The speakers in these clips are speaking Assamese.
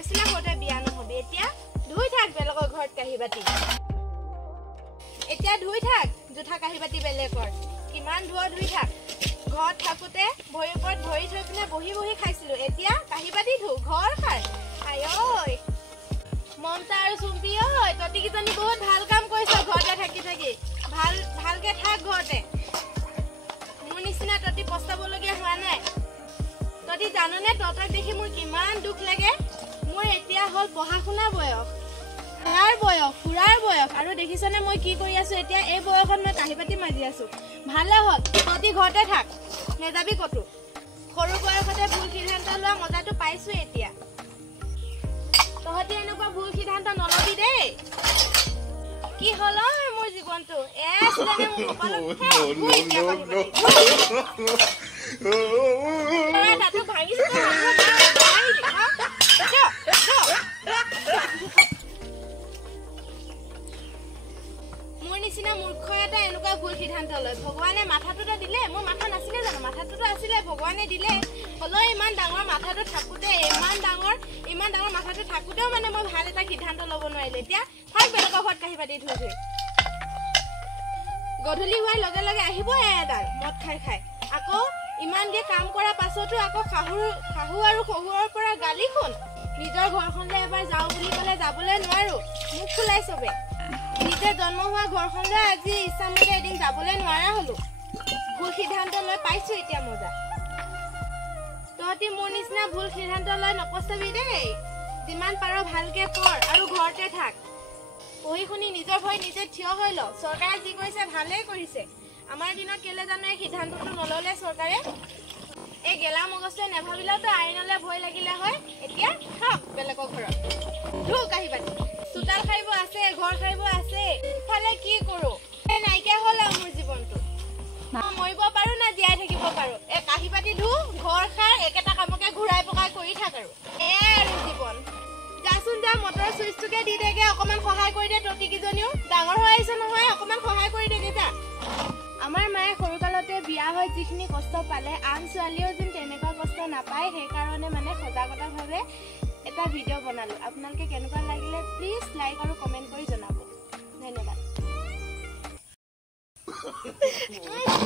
কৈছিলা ঘৰতে বিয়া নহবি এতিয়া ধুই থাক বেলেগৰ ঘৰত কাহি বাতি এতিয়া ধুই থাক জুঠা কাহি বাতি বেলেগৰ কিমান ধুই থাক ঘৰত থাকোতে ভৰিৰ ওপৰত ভৰি থৈ পিনে বহি বহি খাইছিলো এতিয়া কাহি বাতি ধু ঘৰ খাই আই ঐ মমতা আৰু চুম্পি ঐ ততি কিজনী বহুত ভাল কাম কৰিছ ঘৰতে থাকি থাকি ভালকে থাক ঘৰতে মোৰ নিচিনা ততি পস্তাবলগীয়া হোৱা নাই ততি জাননে ততক দেখি মোৰ কিমান দুখ লাগে মোৰ এতিয়া হল পঢ়া শুনা বয়স ফুৰাৰ বয়স আৰু দেখিছনে মই কি কৰি আছো এতিয়া এই বয়সত মই কাহি পাতি মাজি আছো ভালে হল ততি ঘৰতে থাক নেযাবি কতো সৰু বয়সতে ভুল সিদ্ধান্ত লোৱা মজাটো পাইছো এতিয়া তহতি এনেকুৱা ভুল সিদ্ধান্ত নলবি দেই কি হল মোৰ জীৱনটো এছলানে মোৰ কপালত তাতো ভাঙিছে মোৰ নিচিনা মূৰ্খ এটা এনেকুৱা ভুল সিদ্ধান্ত লয় ভগৱানে মাথাটোতো দিলে মোৰ মাথা নাছিলে জানো মাথাটোতো আছিলে ভগৱানে দিলে হলেও ইমান ডাঙৰ মাথাটো থাকোতে ইমান ডাঙৰ মাথাটো থাকোতেও মানে মই ভাল এটা সিদ্ধান্ত ল'ব নোৱাৰিলো এতিয়া থাক বেলেগৰ ঘৰত কাহি পাতি ধুই গধূলি হোৱাৰ লগে লগে আহিব এডাল মদ খাই আকৌ ইমান দিয়ে কাম কৰাৰ পাছতো আকৌ শাহু আৰু শহুৰৰ পৰা গালি শুন নিজৰ ঘৰখনলৈ এবাৰ যাওঁ বুলি ক'লে যাবলৈ নোৱাৰো মুখ খোলাই চবে নিজে জন্ম হোৱা ঘৰখনলৈ আজি ইচ্ছামতে এদিন যাবলৈ নোৱাৰা হলো ভুল সিদ্ধান্ত লৈ পাইছো এতিয়া মজা তহঁতি মোৰ নিচিনা ভুল সিদ্ধান্ত লৈ নপস্তাবি দেই যিমান পাৰ ভালকে পঢ় আৰু ঘৰতে থাক পঢ়ি শুনি নিজৰ ভৰিত নিজে থিয় হৈ ল চৰকাৰে যি কৰিছে ভালেই কৰিছে আমাৰ দিনত কেলে জানো এই সিদ্ধান্তটো নললে চৰকাৰে এই গেলা মগজে নেভাবিলেওতো আইনলে ভয় লাগিলে হয় এতিয়া থাক বেলেগৰ ঘৰত ধু কাহি বাতি চোতাল খাইব আছে ঘৰ খাইব আছে ইফালে কি কৰো নাইকিয়া হল আৰু মোৰ জীৱনটো মৰিব পাৰো না জীয়াই থাকিব পাৰো এই কাহি বাতি ধু ঘৰ খাই একেটা কামকে ঘূৰাই পকাই কৰি থাক আৰু আৰু জীৱন যাচোন যা মটৰৰ চুইচটোকে দি দেগে অকমান সহায় কৰি দে ততি কিজনীও ডাঙৰ হৈ আহিছে নহয় অকমান সহায় কৰি দেগে যা আমাৰ মায়ে সৰুকালতে বিয়া হৈ যিখিনি কষ্ট পালে আন ছোৱালীও যেন তেনেকুৱা কষ্ট নাপায় সেইকাৰণে মানে সজাগতাভাৱে এটা ভিডিঅ' বনালো আপোনালোকে কেনেকুৱা লাগিলে প্লিজ লাইক আৰু কমেণ্ট কৰি জনাব ধন্যবাদ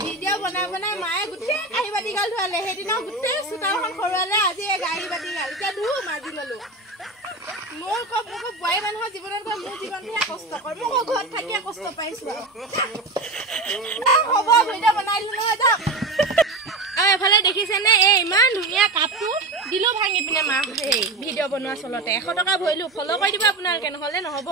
ভিডিঅ' বনাই মায়ে গোটেই কাহি বাতি গাল ধুৱালে সেইদিনা গোটেই চোতালখন সৰুৱালে আজি এই কাহি বাতি গাল এতিয়া ধু মাজি ললো মোৰ বোৱাৰী মানুহৰ জীৱনত মোৰ জীৱনটোহে কষ্টকৰ মই ঘৰত থাকিয়ে কষ্ট পাইছো হ'ব ভিডিঅ' বনাইলো নহয় যাওক আৰু এফালে দেখিছেনে এই ইমান ধুনীয়া কাপটো দিলো ভাঙি পিনে মা ভিডিঅ' বনোৱা চলতে 100 টকা ভৰিলো ফ'ল' কৰি দিব আপোনালোকে নহ'লে নহ'ব